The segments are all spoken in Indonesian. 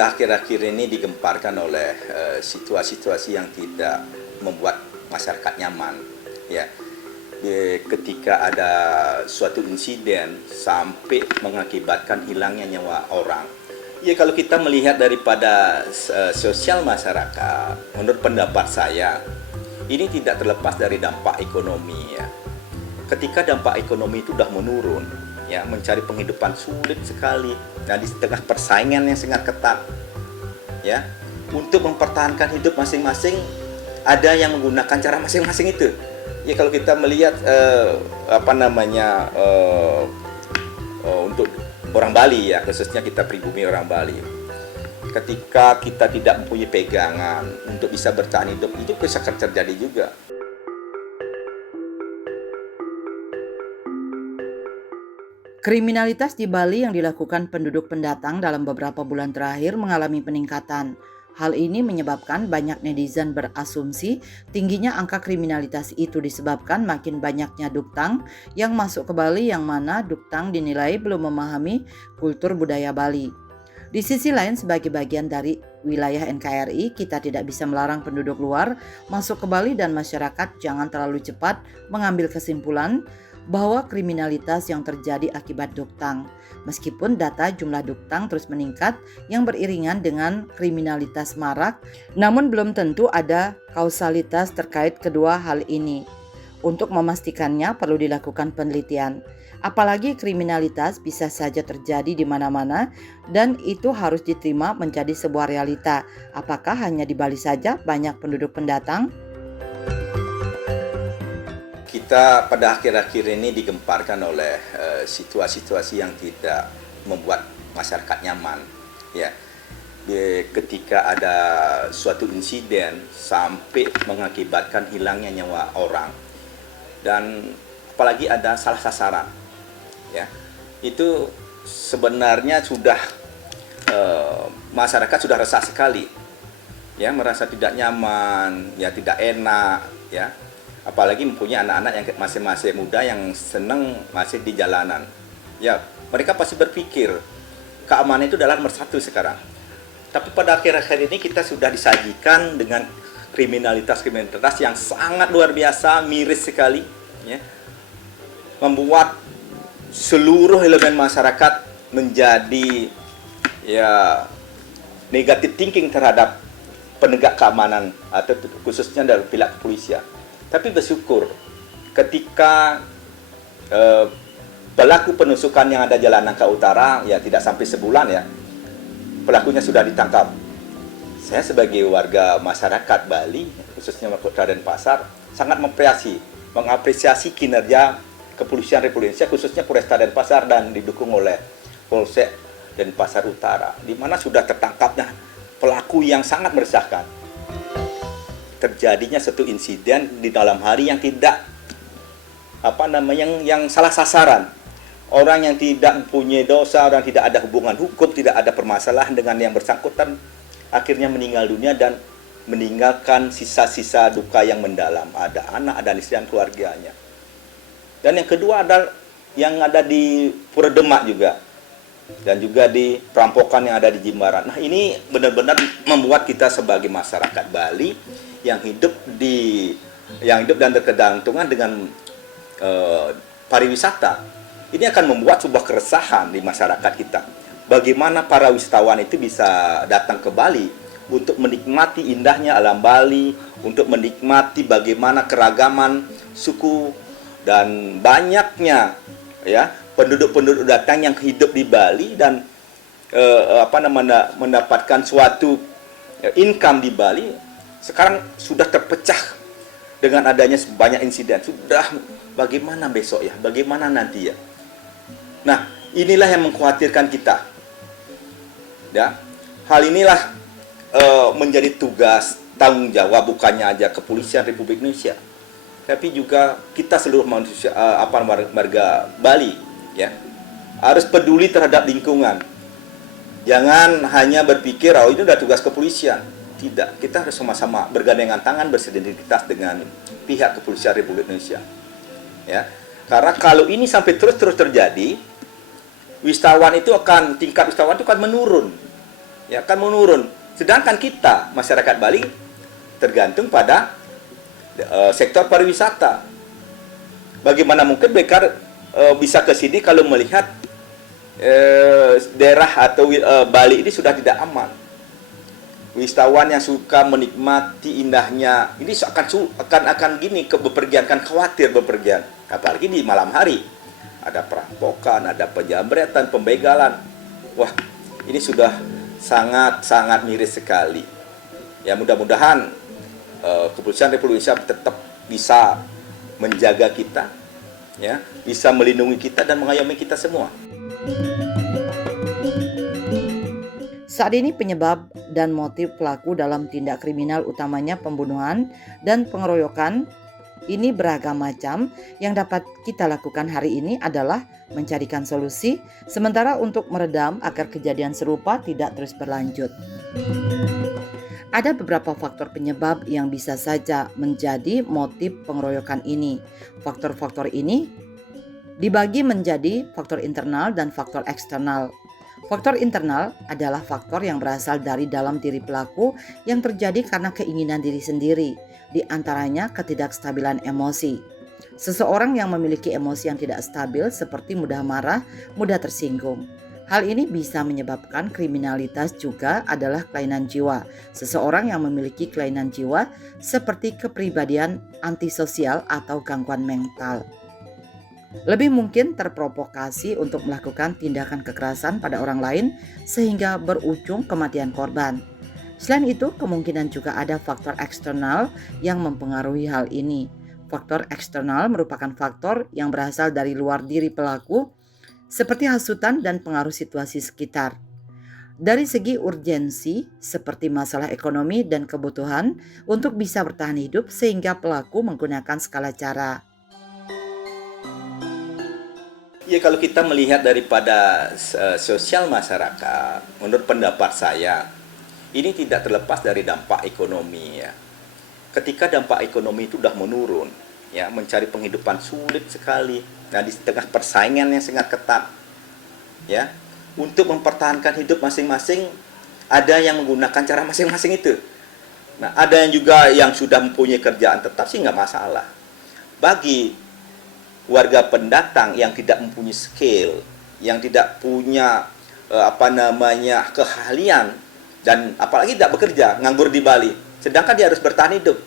Akhir-akhir ini digemparkan oleh situasi-situasi yang tidak membuat masyarakat nyaman, ya. Ketika ada suatu insiden sampai mengakibatkan hilangnya nyawa orang. Ya, kalau kita melihat daripada sosial masyarakat, menurut pendapat saya, ini tidak terlepas dari dampak ekonomi, ya. Ketika dampak ekonomi itu sudah menurun, ya, mencari penghidupan sulit sekali. Nah, di tengah persaingan yang sangat ketat, ya, untuk mempertahankan hidup masing-masing, ada yang menggunakan cara masing-masing itu. Ya, kalau kita melihat untuk orang Bali, ya, khususnya kita pribumi orang Bali, ketika kita tidak mempunyai pegangan untuk bisa bertahan hidup, itu bisa terjadi juga. Kriminalitas di Bali yang dilakukan penduduk pendatang dalam beberapa bulan terakhir mengalami peningkatan. Hal ini menyebabkan banyak netizen berasumsi tingginya angka kriminalitas itu disebabkan makin banyaknya duktang yang masuk ke Bali, yang mana duktang dinilai belum memahami kultur budaya Bali. Di sisi lain, sebagai bagian dari wilayah NKRI, kita tidak bisa melarang penduduk luar masuk ke Bali, dan masyarakat jangan terlalu cepat mengambil kesimpulan bahwa kriminalitas yang terjadi akibat duktang. Meskipun data jumlah duktang terus meningkat yang beriringan dengan kriminalitas marak, namun belum tentu ada kausalitas terkait kedua hal ini. Untuk memastikannya perlu dilakukan penelitian. Apalagi kriminalitas bisa saja terjadi di mana-mana, dan itu harus diterima menjadi sebuah realita. Apakah hanya di Bali saja banyak penduduk pendatang? Kita pada akhir-akhir ini digemparkan oleh situasi-situasi yang tidak membuat masyarakat nyaman, ya. Ketika ada suatu insiden sampai mengakibatkan hilangnya nyawa orang, dan apalagi ada salah sasaran, ya, itu sebenarnya sudah masyarakat sudah resah sekali, ya, merasa tidak nyaman, ya, tidak enak, ya. Apalagi mempunyai anak-anak yang masih muda yang senang masih di jalanan. Ya, mereka pasti berpikir keamanan itu adalah nomor satu sekarang. Tapi pada akhir-akhir ini kita sudah disajikan dengan kriminalitas yang sangat luar biasa, miris sekali, ya. Membuat seluruh elemen masyarakat menjadi, ya, negative thinking terhadap penegak keamanan atau khususnya dari pihak kepolisian. Tapi bersyukur ketika pelaku penusukan yang ada Jalanan ke Utara, ya, tidak sampai sebulan, ya, pelakunya sudah ditangkap. Saya sebagai warga masyarakat Bali, khususnya Kota Denpasar, sangat mengapresiasi kinerja Kepolisian Republik Indonesia, khususnya Polresta Denpasar, dan didukung oleh Polsek Denpasar Utara, di mana sudah tertangkapnya pelaku yang sangat meresahkan. Terjadinya satu insiden di dalam hari yang tidak yang salah sasaran. Orang yang tidak mempunyai dosa, orang tidak ada hubungan hukum, tidak ada permasalahan dengan yang bersangkutan, akhirnya meninggal dunia dan meninggalkan sisa-sisa duka yang mendalam. Ada anak, ada istri dan keluarganya. Dan yang kedua adalah yang ada di Pura Demak juga, dan juga di perampokan yang ada di Jimbaran. Nah, ini benar-benar membuat kita sebagai masyarakat Bali yang hidup dan berkedantungan dengan pariwisata, ini akan membuat sebuah keresahan di masyarakat kita. Bagaimana para wisatawan itu bisa datang ke Bali untuk menikmati indahnya alam Bali, untuk menikmati bagaimana keragaman suku dan banyaknya, ya, penduduk-penduduk datang yang hidup di Bali dan mendapatkan suatu income di Bali. Sekarang sudah terpecah dengan adanya banyak insiden. Sudah, bagaimana besok, ya? Bagaimana nanti, ya? Nah, inilah yang mengkhawatirkan kita. Ya, hal inilah menjadi tugas tanggung jawab bukannya aja Kepolisian Republik Indonesia, tapi juga kita seluruh manusia, warga Bali, ya, harus peduli terhadap lingkungan. Jangan hanya berpikir, oh, ini udah tugas kepolisian. Tidak, kita harus sama-sama bergandengan tangan, bersinergitas dengan pihak Kepolisian Republik Indonesia, ya. Karena kalau ini sampai terus terjadi, tingkat wisatawan itu akan menurun, ya akan menurun. Sedangkan kita masyarakat Bali tergantung pada sektor pariwisata. Bagaimana mungkin mereka bisa ke sini kalau melihat daerah atau Bali ini sudah tidak aman. Wisatawan yang suka menikmati indahnya ini akan gini bepergian, kan khawatir bepergian, apalagi di malam hari ada perampokan, ada penjambretan, pembegalan. Wah, ini sudah sangat miris sekali. Ya, mudah-mudahan kepolisian Republik Indonesia tetap bisa menjaga kita, ya, bisa melindungi kita dan mengayomi kita semua. Saat ini penyebab dan motif pelaku dalam tindak kriminal utamanya pembunuhan dan pengeroyokan ini beragam macam. Yang dapat kita lakukan hari ini adalah mencarikan solusi sementara untuk meredam agar kejadian serupa tidak terus berlanjut. Ada beberapa faktor penyebab yang bisa saja menjadi motif pengeroyokan ini. Faktor-faktor ini dibagi menjadi faktor internal dan faktor eksternal. Faktor internal adalah faktor yang berasal dari dalam diri pelaku yang terjadi karena keinginan diri sendiri, di antaranya ketidakstabilan emosi. Seseorang yang memiliki emosi yang tidak stabil seperti mudah marah, mudah tersinggung. Hal ini bisa menyebabkan kriminalitas juga adalah kelainan jiwa. Seseorang yang memiliki kelainan jiwa seperti kepribadian antisosial atau gangguan mental lebih mungkin terprovokasi untuk melakukan tindakan kekerasan pada orang lain sehingga berujung kematian korban. Selain itu, kemungkinan juga ada faktor eksternal yang mempengaruhi hal ini. Faktor eksternal merupakan faktor yang berasal dari luar diri pelaku, seperti hasutan dan pengaruh situasi sekitar. Dari segi urgensi, seperti masalah ekonomi dan kebutuhan untuk bisa bertahan hidup sehingga pelaku menggunakan segala cara. Ya, kalau kita melihat daripada sosial masyarakat, menurut pendapat saya, ini tidak terlepas dari dampak ekonomi, ya. Ketika dampak ekonomi itu sudah menurun, ya, mencari penghidupan sulit sekali. Nah, di tengah persaingan yang sangat ketat, ya, untuk mempertahankan hidup masing-masing, ada yang menggunakan cara masing-masing itu. Nah, ada yang juga yang sudah mempunyai kerjaan tetap sih nggak masalah. Bagi warga pendatang yang tidak mempunyai skill, yang tidak punya keahlian, dan apalagi tidak bekerja, nganggur di Bali, sedangkan dia harus bertahan hidup.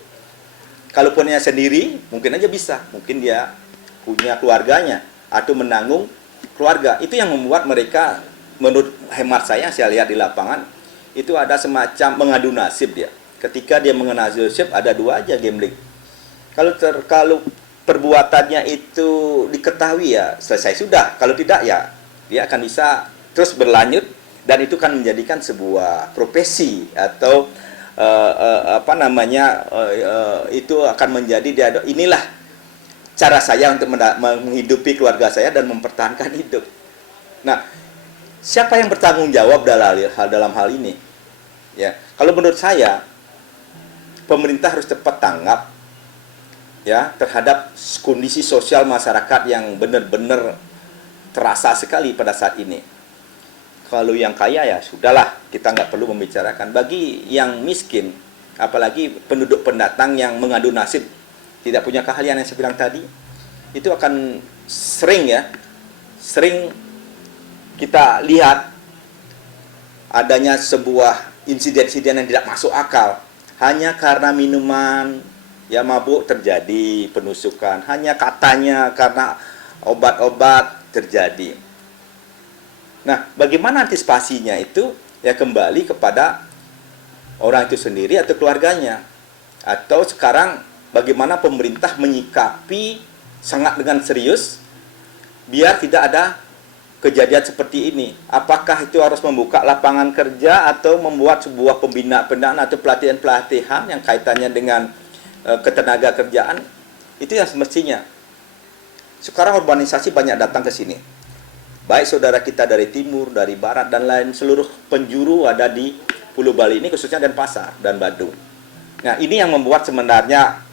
Kalaupun dia sendiri, mungkin aja bisa, mungkin dia punya keluarganya atau menanggung keluarga. Itu yang membuat mereka, menurut hemat saya lihat di lapangan, itu ada semacam mengadu nasib dia. Ketika dia mengadu nasib, ada dua aja gambling. Kalau perbuatannya itu diketahui, ya selesai sudah. Kalau tidak, ya dia akan bisa terus berlanjut dan itu kan menjadikan sebuah profesi atau itu akan menjadi inilah cara saya untuk menghidupi keluarga saya dan mempertahankan hidup. Nah, siapa yang bertanggung jawab dalam hal ini? Ya, kalau menurut saya pemerintah harus cepat tanggap, ya, terhadap kondisi sosial masyarakat yang benar-benar terasa sekali pada saat ini. Kalau yang kaya, ya sudahlah, kita nggak perlu membicarakan. Bagi yang miskin, apalagi penduduk pendatang yang mengadu nasib, tidak punya keahlian yang saya bilang tadi, itu akan sering kita lihat adanya sebuah insiden-insiden yang tidak masuk akal hanya karena minuman, ya, mabuk terjadi penusukan, hanya katanya karena obat-obat terjadi. Nah, bagaimana antisipasinya itu? Ya, kembali kepada orang itu sendiri atau keluarganya. Atau sekarang bagaimana pemerintah menyikapi sangat dengan serius biar tidak ada kejadian seperti ini. Apakah itu harus membuka lapangan kerja atau membuat sebuah pembinaan atau pelatihan-pelatihan yang kaitannya dengan ketenaga kerjaan, itu yang semestinya. Sekarang urbanisasi banyak datang ke sini. Baik saudara kita dari timur, dari barat, dan lain seluruh penjuru ada di Pulau Bali ini, khususnya Denpasar dan Badung. Nah, ini yang membuat sebenarnya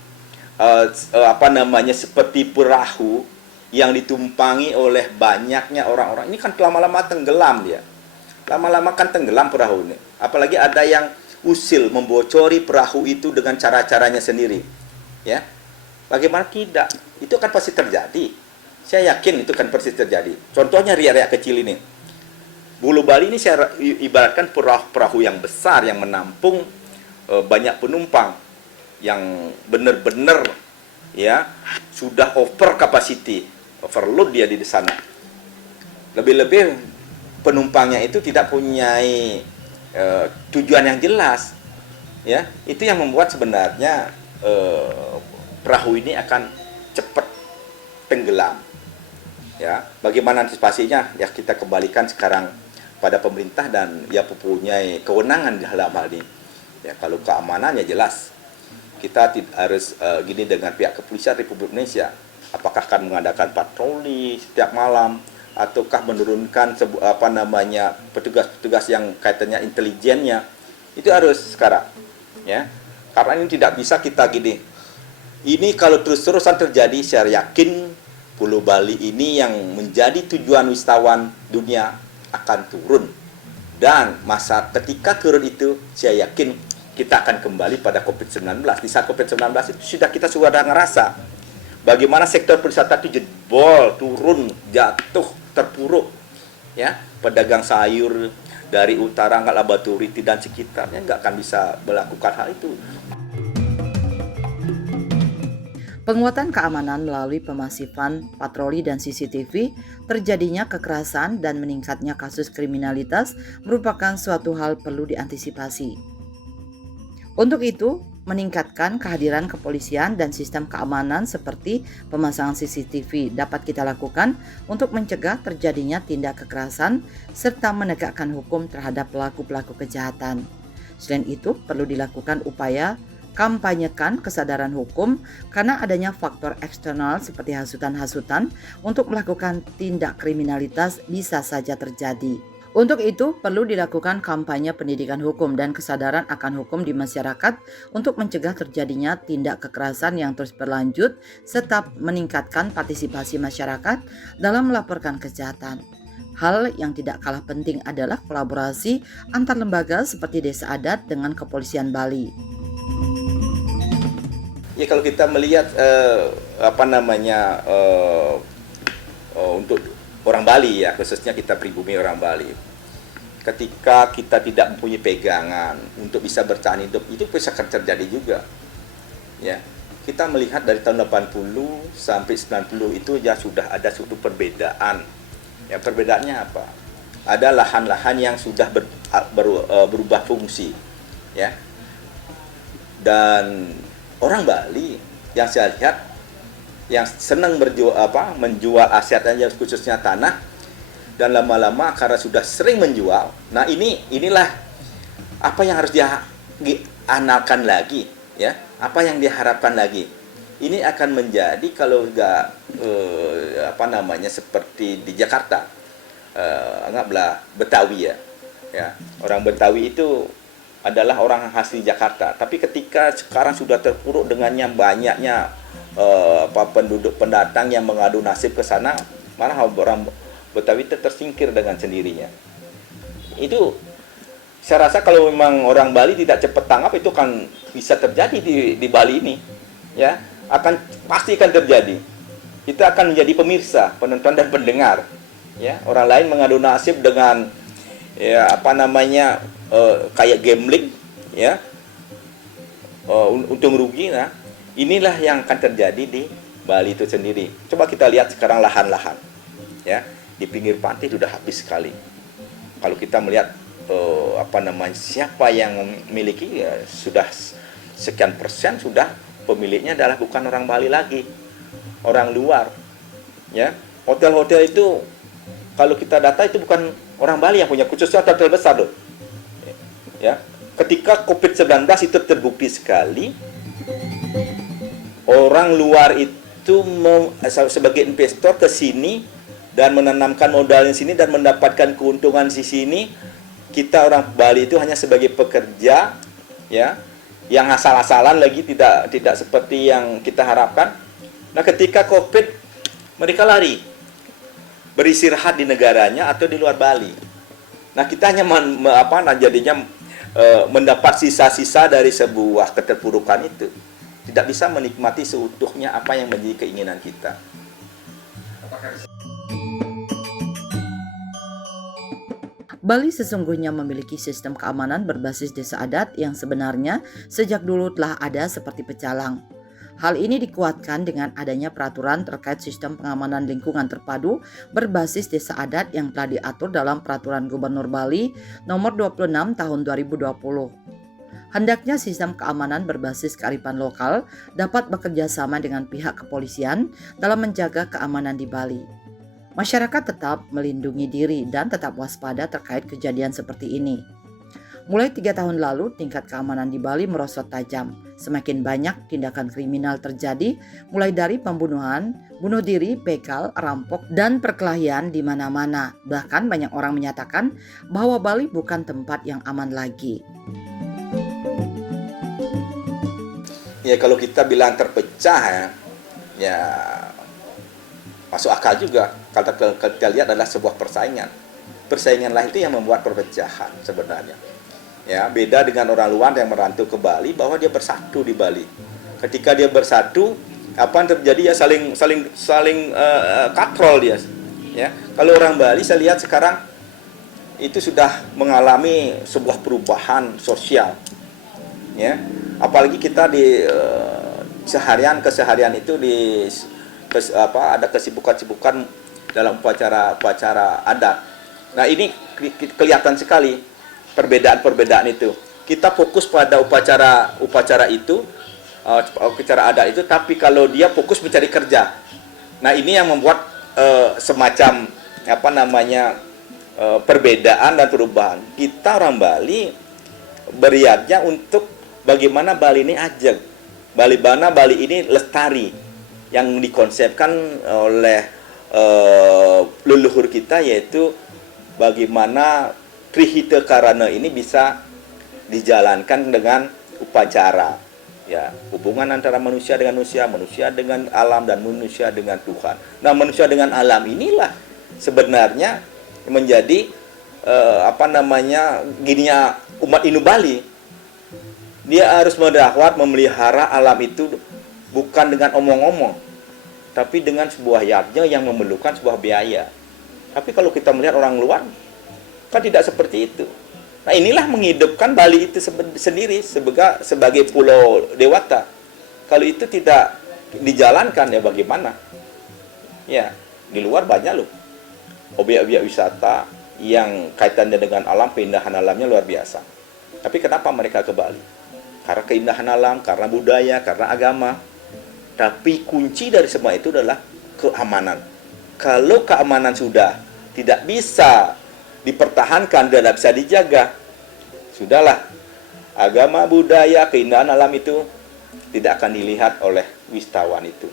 seperti perahu yang ditumpangi oleh banyaknya orang-orang. Ini kan lama-lama tenggelam dia. lama-lama kan tenggelam perahu ini. Apalagi ada yang usil membocori perahu itu dengan cara-caranya sendiri. Ya, bagaimana tidak? Itu kan pasti terjadi. Saya yakin itu kan pasti terjadi. Contohnya riak-riak kecil ini. Bulu Bali ini saya ibaratkan perahu yang besar yang menampung banyak penumpang yang benar-benar ya sudah over capacity, overload dia di sana. Lebih-lebih penumpangnya itu tidak punya tujuan yang jelas, ya itu yang membuat sebenarnya perahu ini akan cepat tenggelam. Ya, bagaimana antisipasinya? Ya kita kembalikan sekarang pada pemerintah dan ya mempunyai kewenangan dalam hal ini. Ya kalau keamanannya jelas. Kita harus gini dengan pihak kepolisian Republik Indonesia. Apakah akan mengadakan patroli setiap malam ataukah menurunkan petugas-petugas yang kaitannya intelijennya. Itu harus sekarang, ya. Karena ini tidak bisa kita gini. Ini kalau terus-terusan terjadi, saya yakin Pulau Bali ini yang menjadi tujuan wisatawan dunia akan turun. Dan masa ketika turun itu, saya yakin kita akan kembali pada COVID-19. Di saat COVID-19 itu kita sudah ngerasa bagaimana sektor pariwisata itu jebol, turun, jatuh, terpuruk. Ya, pedagang sayur dari utara nggak Labaturiti dan sekitarnya nggak akan bisa melakukan hal itu. Penguatan keamanan melalui pemasifan patroli dan CCTV, terjadinya kekerasan dan meningkatnya kasus kriminalitas merupakan suatu hal perlu diantisipasi. Untuk itu, meningkatkan kehadiran kepolisian dan sistem keamanan seperti pemasangan CCTV dapat kita lakukan untuk mencegah terjadinya tindak kekerasan serta menegakkan hukum terhadap pelaku-pelaku kejahatan. Selain itu, perlu dilakukan upaya kampanyekan kesadaran hukum karena adanya faktor eksternal seperti hasutan-hasutan untuk melakukan tindak kriminalitas bisa saja terjadi. Untuk itu, perlu dilakukan kampanye pendidikan hukum dan kesadaran akan hukum di masyarakat untuk mencegah terjadinya tindak kekerasan yang terus berlanjut serta meningkatkan partisipasi masyarakat dalam melaporkan kejahatan. Hal yang tidak kalah penting adalah kolaborasi antar lembaga seperti Desa Adat dengan Kepolisian Bali. Ya kalau kita melihat untuk orang Bali ya, khususnya kita pribumi orang Bali. Ketika kita tidak mempunyai pegangan untuk bisa bertahan hidup, itu bisa terjadi juga. Ya. Kita melihat dari tahun 80 sampai 90 itu ya sudah ada suatu perbedaan. Ya, perbedaannya apa? Ada lahan-lahan yang sudah berubah fungsi. Ya. Dan orang Bali yang saya lihat yang senang menjual asetnya khususnya tanah, dan lama-lama karena sudah sering menjual, nah inilah apa yang harus dianalkan lagi, ya, apa yang diharapkan lagi. Ini akan menjadi kalau enggak seperti di Jakarta, anggaplah Betawi ya, orang Betawi itu adalah orang asli Jakarta, tapi ketika sekarang sudah terpuruk dengannya banyaknya penduduk pendatang yang mengadu nasib ke sana, malah orang Betawi tersingkir dengan sendirinya. Itu saya rasa kalau memang orang Bali tidak cepat tanggap, itu kan bisa terjadi di Bali ini, ya, pasti akan terjadi. Kita akan menjadi pemirsa, penonton dan pendengar, ya. Orang lain mengadu nasib dengan kayak gambling, ya, untung rugi. Nah, inilah yang akan terjadi di Bali itu sendiri. Coba kita lihat sekarang lahan-lahan, ya, di pinggir pantai sudah habis sekali. Kalau kita melihat siapa yang memiliki, ya, sudah sekian persen sudah pemiliknya adalah bukan orang Bali lagi, orang luar, ya. Hotel-hotel itu kalau kita data itu bukan orang Bali yang punya, khususnya hotel besar loh. Ya, ketika COVID-19 itu terbukti sekali, orang luar itu sebagai investor ke sini dan menanamkan modal di sini dan mendapatkan keuntungan di sini. Kita orang Bali itu hanya sebagai pekerja, ya, yang asal-asalan lagi, tidak seperti yang kita harapkan. Nah, ketika COVID, mereka lari beristirahat di negaranya atau di luar Bali. Nah, kita hanya jadinya mendapat sisa-sisa dari sebuah keterpurukan itu. Tidak bisa menikmati seutuhnya apa yang menjadi keinginan kita. Bali sesungguhnya memiliki sistem keamanan berbasis desa adat yang sebenarnya sejak dulu telah ada seperti pecalang. Hal ini dikuatkan dengan adanya peraturan terkait sistem pengamanan lingkungan terpadu berbasis desa adat yang telah diatur dalam Peraturan Gubernur Bali Nomor 26 Tahun 2020. Hendaknya sistem keamanan berbasis kearifan lokal dapat bekerja sama dengan pihak kepolisian dalam menjaga keamanan di Bali. Masyarakat tetap melindungi diri dan tetap waspada terkait kejadian seperti ini. Mulai 3 tahun lalu, tingkat keamanan di Bali merosot tajam. Semakin banyak tindakan kriminal terjadi, mulai dari pembunuhan, bunuh diri, begal, rampok, dan perkelahian di mana-mana. Bahkan banyak orang menyatakan bahwa Bali bukan tempat yang aman lagi. Ya, kalau kita bilang terpecah ya masuk akal juga. Kalau kita lihat adalah sebuah persaingan. Persainganlah itu yang membuat perpecahan sebenarnya. Ya, beda dengan orang luar yang merantau ke Bali bahwa dia bersatu di Bali. Ketika dia bersatu, apa yang terjadi ya saling katrol dia. Ya, kalau orang Bali saya lihat sekarang itu sudah mengalami sebuah perubahan sosial. Ya, apalagi kita di keseharian itu ada kesibukan-kesibukan dalam upacara adat. Nah, ini kelihatan sekali perbedaan itu. Kita fokus pada upacara itu, upacara adat itu, tapi kalau dia fokus mencari kerja. Nah, ini yang membuat semacam perbedaan dan perubahan. Kita orang Bali beriatnya untuk bagaimana Bali ini ajeg, Bali ini lestari, yang dikonsepkan oleh leluhur kita, yaitu bagaimana Trihita Karana ini bisa dijalankan dengan upacara, ya, hubungan antara manusia dengan manusia dengan alam, dan manusia dengan Tuhan. Nah, manusia dengan alam inilah sebenarnya menjadi gininya umat Inu Bali. Dia harus merawat, memelihara alam itu bukan dengan omong-omong, tapi dengan sebuah yajna yang memerlukan sebuah biaya. Tapi kalau kita melihat orang luar, kan tidak seperti itu. Nah, inilah menghidupkan Bali itu sendiri sebagai pulau dewata. Kalau itu tidak dijalankan, ya bagaimana? Ya, di luar banyak loh objek-objek wisata yang kaitannya dengan alam, keindahan alamnya luar biasa. Tapi kenapa mereka ke Bali? Karena keindahan alam, karena budaya, karena agama. Tapi kunci dari semua itu adalah keamanan. Kalau keamanan sudah tidak bisa dipertahankan, tidak bisa dijaga, sudahlah, agama, budaya, keindahan alam itu tidak akan dilihat oleh wisatawan itu.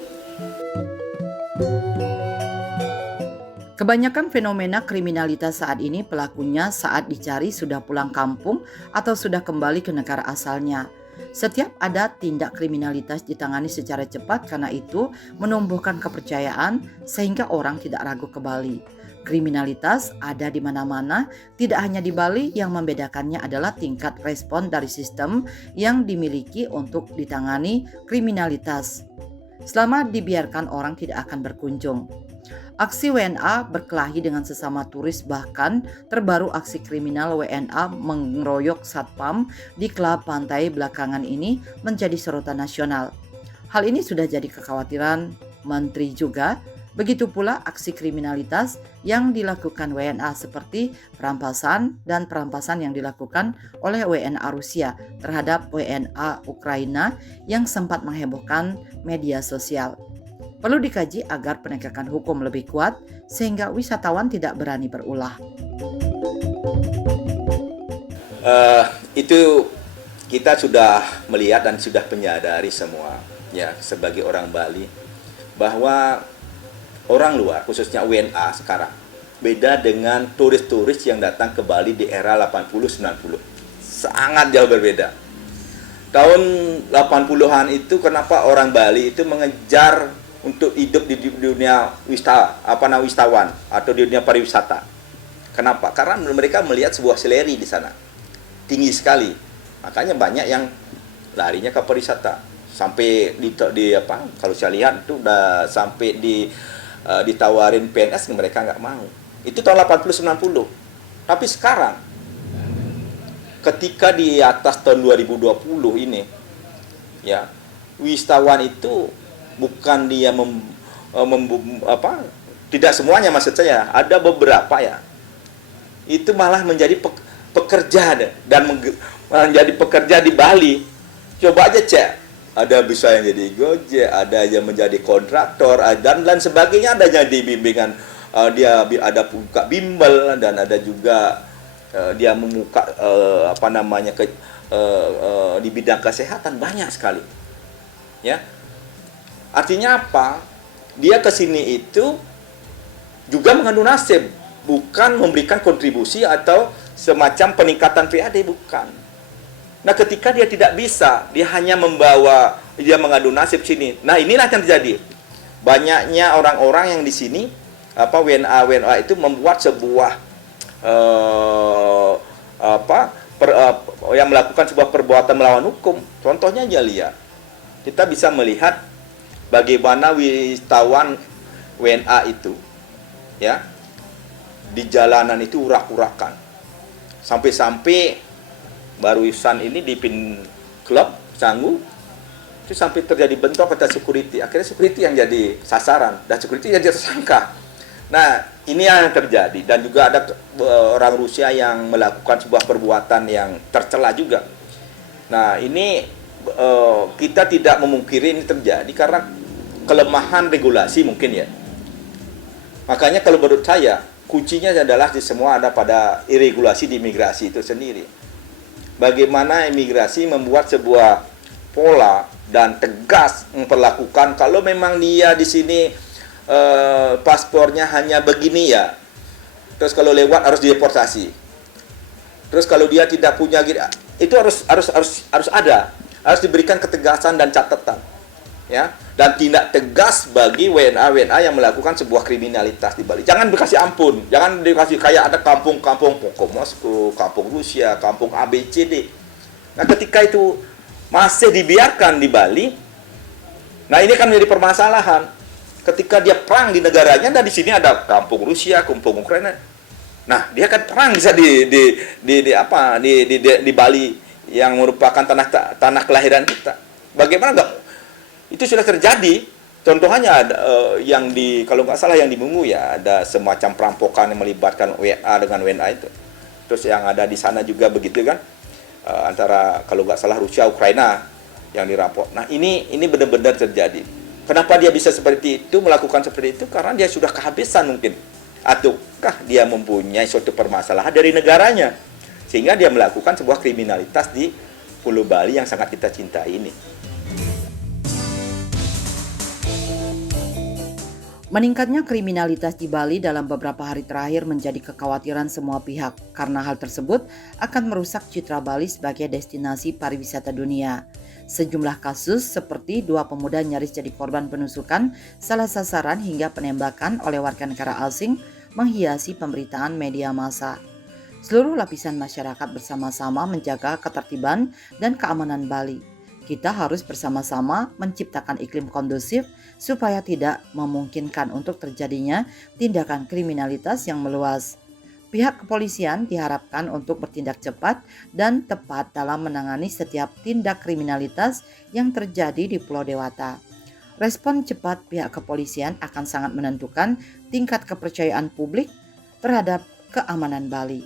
Kebanyakan fenomena kriminalitas saat ini pelakunya saat dicari sudah pulang kampung atau sudah kembali ke negara asalnya. Setiap ada tindak kriminalitas ditangani secara cepat, karena itu menumbuhkan kepercayaan sehingga orang tidak ragu ke Bali. Kriminalitas ada di mana-mana, tidak hanya di Bali. Yang membedakannya adalah tingkat respon dari sistem yang dimiliki untuk ditangani kriminalitas. Selama dibiarkan, orang tidak akan berkunjung. Aksi WNA berkelahi dengan sesama turis, bahkan terbaru aksi kriminal WNA mengeroyok satpam di klub pantai belakangan ini menjadi sorotan nasional. Hal ini sudah jadi kekhawatiran Menteri juga. Begitu pula aksi kriminalitas yang dilakukan WNA seperti perampasan yang dilakukan oleh WNA Rusia terhadap WNA Ukraina yang sempat menghebohkan media sosial. Perlu dikaji agar penegakan hukum lebih kuat sehingga wisatawan tidak berani berulah. Itu kita sudah melihat dan sudah menyadari semua, ya, sebagai orang Bali, bahwa orang luar, khususnya WNA sekarang, beda dengan turis-turis yang datang ke Bali di era 80-90. Sangat jauh berbeda. Tahun 80-an itu kenapa orang Bali itu mengejar untuk hidup di dunia wisatawan atau di dunia pariwisata? Kenapa? Karena mereka melihat sebuah seleri di sana. Tinggi sekali. Makanya banyak yang larinya ke pariwisata. Sampai di apa? Kalau saya lihat itu udah sampai ditawarin PNS mereka nggak mau. Itu tahun 80-90. Tapi sekarang ketika di atas tahun 2020 ini ya, wisatawan itu bukan dia tidak semuanya maksud saya, ada beberapa ya itu malah menjadi pekerja dan menjadi pekerja di Bali. Coba aja cek, ada bisa yang jadi Gojek, ada yang menjadi kontraktor dan lain sebagainya, ada jadi bimbingan, dia ada buka bimbel, dan ada juga dia membuka di bidang kesehatan, banyak sekali ya. Artinya apa? Dia ke sini itu juga mengandung nasib, bukan memberikan kontribusi atau semacam peningkatan PAD, bukan. Nah, ketika dia tidak bisa, dia hanya dia mengadu nasib sini. Nah, inilah yang terjadi. Banyaknya orang-orang yang di sini, WNA itu membuat sebuah yang melakukan sebuah perbuatan melawan hukum. Contohnya aja lihat. Kita bisa melihat bagaimana wisatawan WNA itu ya di jalanan itu urak-urakan. Sampai-sampai barusan ini di pin klub Canggu itu sampai terjadi bentrok kata security. Akhirnya security yang jadi sasaran dan security yang jadi tersangka. Nah, ini yang terjadi, dan juga ada orang Rusia yang melakukan sebuah perbuatan yang tercela juga. Nah, ini kita tidak memungkiri ini terjadi karena kelemahan regulasi mungkin ya. Makanya kalau menurut saya kuncinya adalah di semua ada pada regulasi di imigrasi itu sendiri. Bagaimana imigrasi membuat sebuah pola dan tegas memperlakukan kalau memang dia di sini paspornya hanya begini ya. Terus kalau lewat harus dideportasi. Terus kalau dia tidak punya itu harus ada, harus diberikan ketegasan dan catatan. Ya, dan tindak tegas bagi WNA yang melakukan sebuah kriminalitas di Bali. Jangan dikasih ampun, jangan dikasih kayak ada kampung-kampung Poko Moskow, kampung Rusia, kampung ABCD. Nah, ketika itu masih dibiarkan di Bali, nah ini kan menjadi permasalahan. Ketika dia perang di negaranya, dan di sini ada kampung Rusia, kampung Ukraina. Nah, dia kan perang bisa di Bali yang merupakan tanah kelahiran kita. Bagaimana enggak? Itu sudah terjadi. Contohnya ada kalau nggak salah yang di Mungu ya, ada semacam perampokan yang melibatkan WA dengan WNA itu. Terus yang ada di sana juga begitu kan, antara kalau nggak salah Rusia Ukraina yang dirampok. Nah, ini benar-benar terjadi. Kenapa dia bisa seperti itu, melakukan seperti itu? Karena dia sudah kehabisan mungkin, ataukah dia mempunyai suatu permasalahan dari negaranya sehingga dia melakukan sebuah kriminalitas di Pulau Bali yang sangat kita cintai ini. Meningkatnya kriminalitas di Bali dalam beberapa hari terakhir menjadi kekhawatiran semua pihak karena hal tersebut akan merusak citra Bali sebagai destinasi pariwisata dunia. Sejumlah kasus seperti 2 pemuda nyaris jadi korban penusukan, salah sasaran hingga penembakan oleh warga negara asing menghiasi pemberitaan media massa. Seluruh lapisan masyarakat bersama-sama menjaga ketertiban dan keamanan Bali. Kita harus bersama-sama menciptakan iklim kondusif supaya tidak memungkinkan untuk terjadinya tindakan kriminalitas yang meluas. Pihak kepolisian diharapkan untuk bertindak cepat dan tepat dalam menangani setiap tindak kriminalitas yang terjadi di Pulau Dewata. Respon cepat pihak kepolisian akan sangat menentukan tingkat kepercayaan publik terhadap keamanan Bali.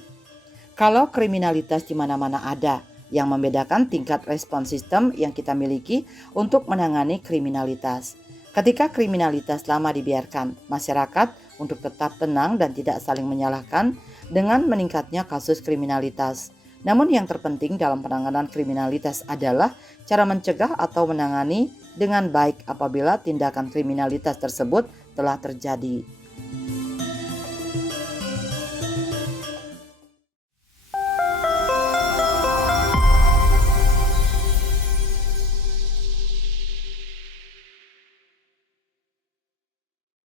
Kalau kriminalitas di mana-mana ada, yang membedakan tingkat respon sistem yang kita miliki untuk menangani kriminalitas. Ketika kriminalitas lama dibiarkan, masyarakat untuk tetap tenang dan tidak saling menyalahkan dengan meningkatnya kasus kriminalitas. Namun yang terpenting dalam penanganan kriminalitas adalah cara mencegah atau menangani dengan baik apabila tindakan kriminalitas tersebut telah terjadi.